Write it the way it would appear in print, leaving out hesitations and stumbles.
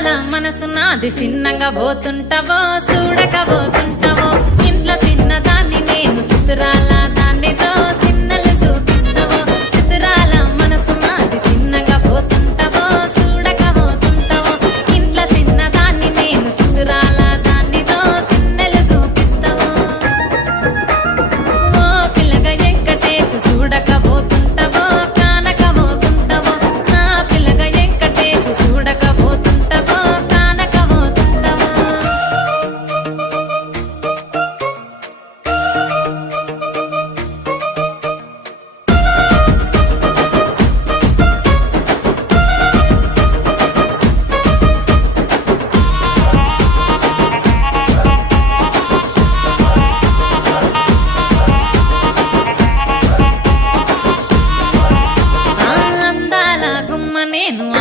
అందాల మనసు నాది చిన్నగా పోతుంటావో చూడక పోతుంటావో ఇంట్లో చిన్నదాన్ని నేను సుతురాలా